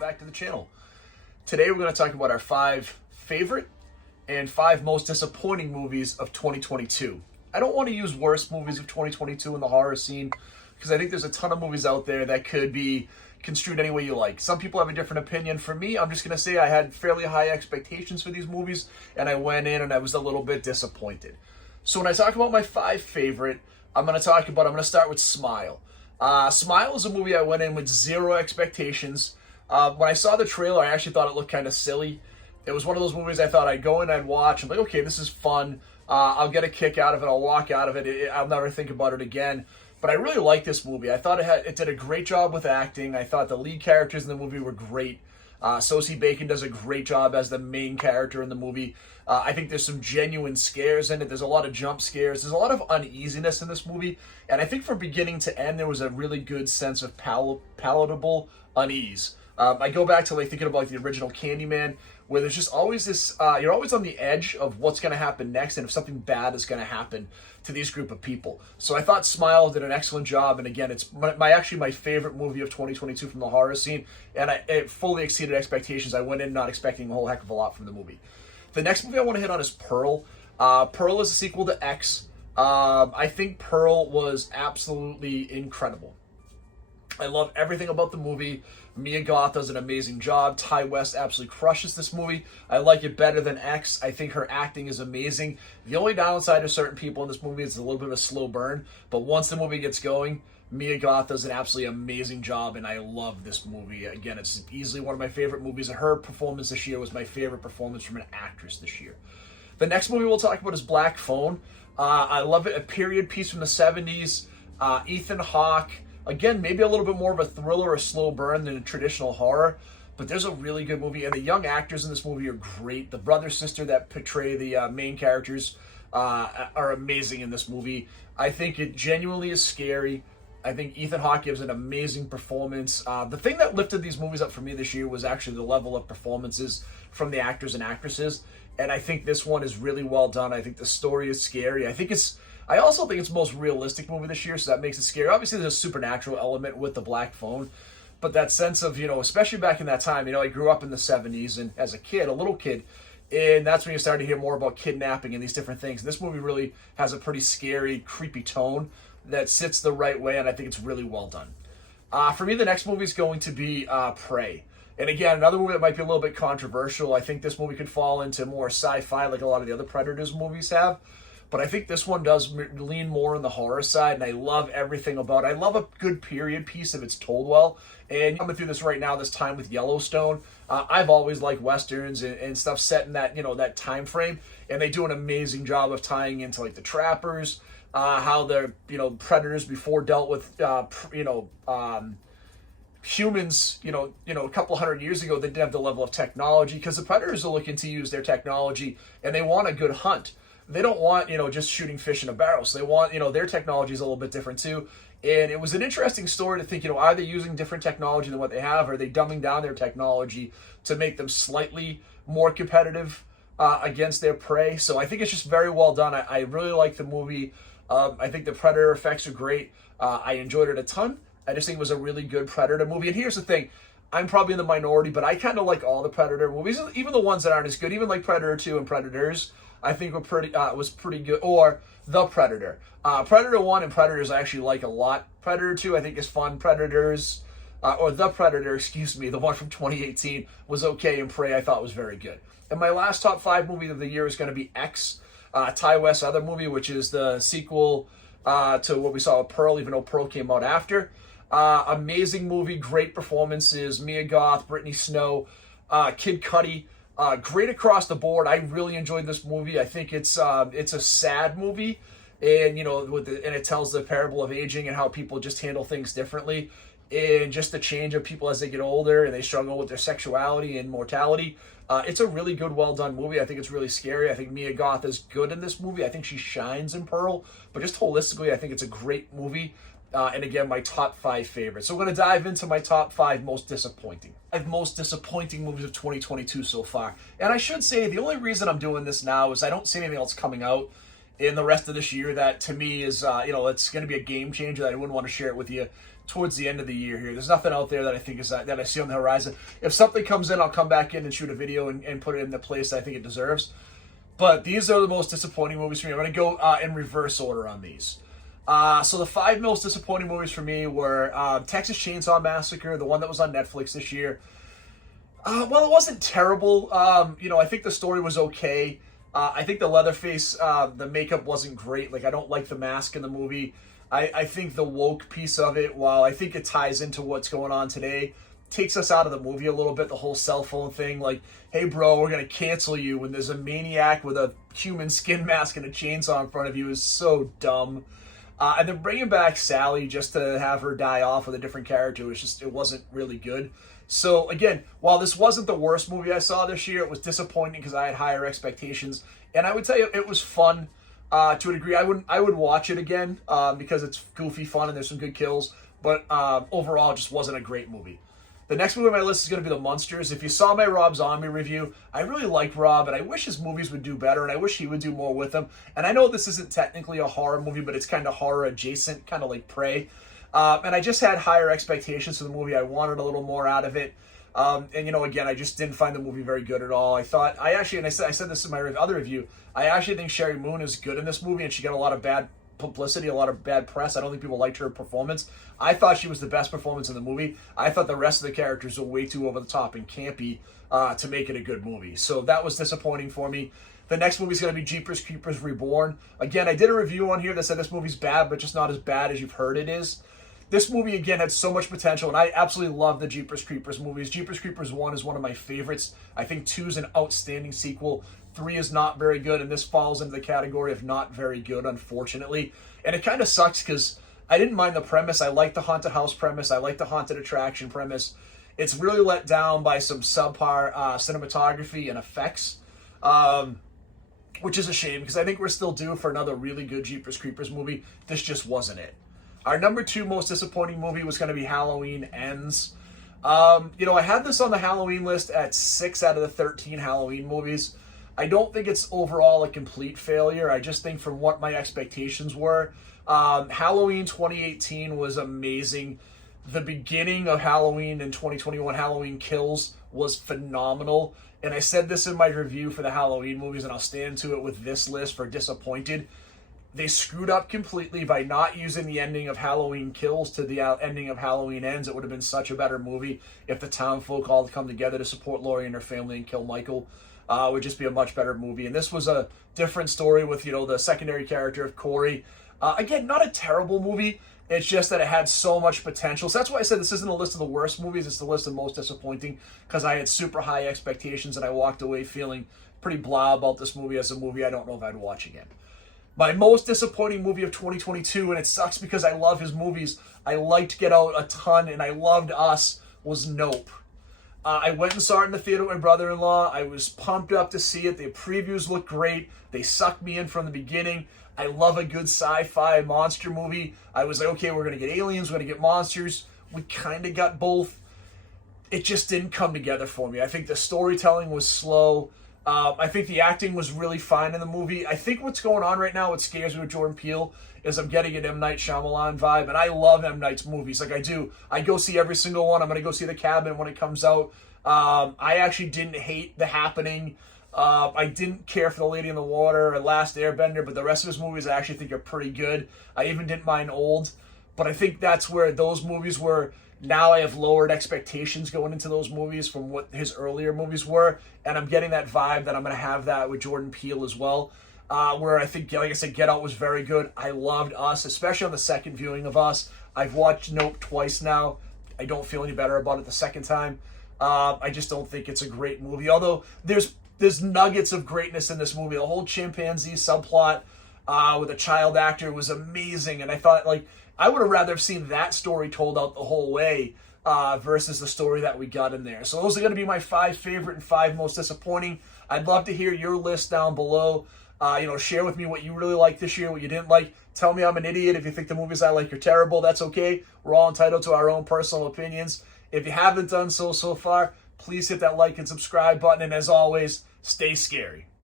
back to the channel. Today we're going to talk about our 5 favorite and 5 most disappointing movies of 2022. I don't want to use worst movies of 2022 in the horror scene because I think there's a ton of movies out there that could be construed any way you like. Some people have a different opinion. For me, I'm just going to say I had fairly high expectations for these movies and I went in and I was a little bit disappointed. So when I talk about my 5 favorite, I'm going to start with Smile. Smile is a movie I went in with 0 expectations. When I saw the trailer, I actually thought it looked kind of silly. It was one of those movies I thought I'd go in, I'd watch. I'm like, okay, this is fun. I'll get a kick out of it. I'll walk out of it. I'll never think about it again. But I really liked this movie. I thought it did a great job with acting. I thought the lead characters in the movie were great. Sosie Bacon does a great job as the main character in the movie. I think there's some genuine scares in it. There's a lot of jump scares. There's a lot of uneasiness in this movie. And I think from beginning to end, there was a really good sense of palatable unease. I go back to thinking about the original Candyman, where there's just always this, you're always on the edge of what's going to happen next and if something bad is going to happen to these group of people. So I thought Smile did an excellent job, and again, it's actually my favorite movie of 2022 from the horror scene, and it fully exceeded expectations. I went in not expecting a whole heck of a lot from the movie. The next movie I want to hit on is Pearl. Pearl is a sequel to X. I think Pearl was absolutely incredible. I love everything about the movie. Mia Goth does an amazing job. Ty West absolutely crushes this movie. I like it better than X. I think her acting is amazing. The only downside to certain people in this movie is a little bit of a slow burn, but once the movie gets going, Mia Goth does an absolutely amazing job, and I love this movie. Again, it's easily one of my favorite movies, and her performance this year was my favorite performance from an actress this year. The next movie we'll talk about is Black Phone. I love it, a period piece from the 70s. Ethan Hawke. Again, maybe a little bit more of a thriller or a slow burn than a traditional horror, but there's a really good movie, and the young actors in this movie are great. The brother-sister that portray the main characters are amazing in this movie. I think it genuinely is scary. I think Ethan Hawke gives an amazing performance. The thing that lifted these movies up for me this year was actually the level of performances from the actors and actresses, and I think this one is really well done. I think the story is scary. I also think it's the most realistic movie this year, so that makes it scary. Obviously, there's a supernatural element with the Black Phone, but that sense of, especially back in that time, I grew up in the 70s, and as a kid, a little kid, and that's when you started to hear more about kidnapping and these different things. And this movie really has a pretty scary, creepy tone that sits the right way, and I think it's really well done. For me, the next movie is going to be Prey. And again, another movie that might be a little bit controversial. I think this movie could fall into more sci-fi like a lot of the other Predators movies have. But I think this one does lean more on the horror side, and I love everything about it. I love a good period piece if it's told well. And coming through this right now, this time with Yellowstone, I've always liked westerns and stuff set in that that time frame, and they do an amazing job of tying into the trappers, how the predators before dealt with humans, a couple hundred years ago. They didn't have the level of technology because the predators are looking to use their technology, and they want a good hunt. They don't want, just shooting fish in a barrel. So they want, their technology is a little bit different too. And it was an interesting story to think, are they using different technology than what they have? Are they dumbing down their technology to make them slightly more competitive against their prey? So I think it's just very well done. I really like the movie. I think the Predator effects are great. I enjoyed it a ton. I just think it was a really good Predator movie. And here's the thing. I'm probably in the minority, but I kind of like all the Predator movies, even the ones that aren't as good, even like Predator 2 and Predators. I think was pretty good. Or The Predator. Predator 1 and Predators I actually like a lot. Predator 2 I think is fun. Predators, or The Predator, the one from 2018 was okay, and Prey I thought was very good. And my last top 5 movie of the year is going to be X, Ty West's other movie, which is the sequel to what we saw with Pearl, even though Pearl came out after. Amazing movie, great performances, Mia Goth, Brittany Snow, Kid Cudi. Great across the board. I really enjoyed this movie. I think it's a sad movie, and and it tells the parable of aging and how people just handle things differently, and just the change of people as they get older and they struggle with their sexuality and mortality. It's a really good, well done movie. I think it's really scary. I think Mia Goth is good in this movie. I think she shines in Pearl, but just holistically, I think it's a great movie. And again, my top 5 favorites. So we're going to dive into my top 5 most disappointing. 5 most disappointing movies of 2022 so far. And I should say, the only reason I'm doing this now is I don't see anything else coming out in the rest of this year that to me is, it's going to be a game changer that I wouldn't want to share it with you towards the end of the year here. There's nothing out there that I think is that I see on the horizon. If something comes in, I'll come back in and shoot a video and put it in the place that I think it deserves. But these are the most disappointing movies for me. I'm going to go in reverse order on these. So the 5 most disappointing movies for me were Texas Chainsaw Massacre, the one that was on Netflix this year. Well, it wasn't terrible. I think the story was okay. I think the Leatherface, the makeup wasn't great. Like, I don't like the mask in the movie. I think the woke piece of it, while I think it ties into what's going on today, takes us out of the movie a little bit. The whole cell phone thing, like, hey, bro, we're going to cancel you when there's a maniac with a human skin mask and a chainsaw in front of you is so dumb. And then bringing back Sally just to have her die off with a different character, it wasn't really good. So again, while this wasn't the worst movie I saw this year, it was disappointing because I had higher expectations. And I would tell you, it was fun to a degree. I would watch it again because it's goofy fun and there's some good kills. But overall, it just wasn't a great movie. The next movie on my list is going to be The Munsters. If you saw my Rob Zombie review, I really like Rob, and I wish his movies would do better, and I wish he would do more with them. And I know this isn't technically a horror movie, but it's kind of horror adjacent, kind of like Prey. And I just had higher expectations for the movie. I wanted a little more out of it. Again, I just didn't find the movie very good at all. I said this in my other review, I actually think Sherry Moon is good in this movie, and she got a lot of bad publicity, a lot of bad press. I don't think people liked her performance. I thought she was the best performance in the movie. I thought the rest of the characters were way too over the top and campy to make it a good movie. So that was disappointing for me. The next movie is going to be Jeepers Creepers Reborn. Again, I did a review on here that said this movie's bad, but just not as bad as you've heard it is. This movie, again, had so much potential, and I absolutely love the Jeepers Creepers movies. Jeepers Creepers 1 is one of my favorites. I think 2 is an outstanding sequel. 3 is not very good, and this falls into the category of not very good, unfortunately. And it kind of sucks because I didn't mind the premise. I like the haunted house premise. I like the haunted attraction premise. It's really let down by some subpar cinematography and effects, which is a shame because I think we're still due for another really good Jeepers Creepers movie. This just wasn't it. Our number 2 most disappointing movie was going to be Halloween Ends. I had this on the Halloween list at 6 out of the 13 Halloween movies. I don't think it's overall a complete failure. I just think from what my expectations were, Halloween 2018 was amazing. The beginning of Halloween in 2021, Halloween Kills, was phenomenal. And I said this in my review for the Halloween movies, and I'll stand to it with this list for disappointed. They screwed up completely by not using the ending of Halloween Kills to the ending of Halloween Ends. It would have been such a better movie if the town folk all come together to support Laurie and her family and kill Michael. It would just be a much better movie. And this was a different story with, the secondary character of Corey. Again, not a terrible movie. It's just that it had so much potential. So that's why I said this isn't a list of the worst movies. It's the list of most disappointing because I had super high expectations and I walked away feeling pretty blah about this movie as a movie I don't know if I'd watch again. My most disappointing movie of 2022, and it sucks because I love his movies. I liked Get Out a ton, and I loved Us, was Nope. I went and saw it in the theater with my brother-in-law. I was pumped up to see it. The previews looked great. They sucked me in from the beginning. I love a good sci-fi monster movie. I was like, okay, we're going to get aliens, we're going to get monsters. We kind of got both. It just didn't come together for me. I think the storytelling was slow. I think the acting was really fine in the movie. I think what's going on right now, what scares me with Jordan Peele, is I'm getting an M. Night Shyamalan vibe, and I love M. Night's movies. Like I do. I go see every single one. I'm going to go see The Cabin when it comes out. I actually didn't hate The Happening. I didn't care for The Lady in the Water or Last Airbender, but the rest of his movies I actually think are pretty good. I even didn't mind Old, but I think that's where those movies were. Now I have lowered expectations going into those movies from what his earlier movies were, and I'm getting that vibe that I'm going to have that with Jordan Peele as well, where I think, like I said, Get Out was very good. I loved Us, especially on the second viewing of Us. I've watched Nope twice now. I don't feel any better about it the second time. I just don't think it's a great movie, although there's nuggets of greatness in this movie. The whole chimpanzee subplot with a child actor was amazing, and I thought, I would have rather have seen that story told out the whole way versus the story that we got in there. So those are going to be my 5 favorite and 5 most disappointing. I'd love to hear your list down below. Share with me what you really liked this year, what you didn't like. Tell me I'm an idiot if you think the movies I like are terrible. That's okay. We're all entitled to our own personal opinions. If you haven't done so far, please hit that like and subscribe button. And as always, stay scary.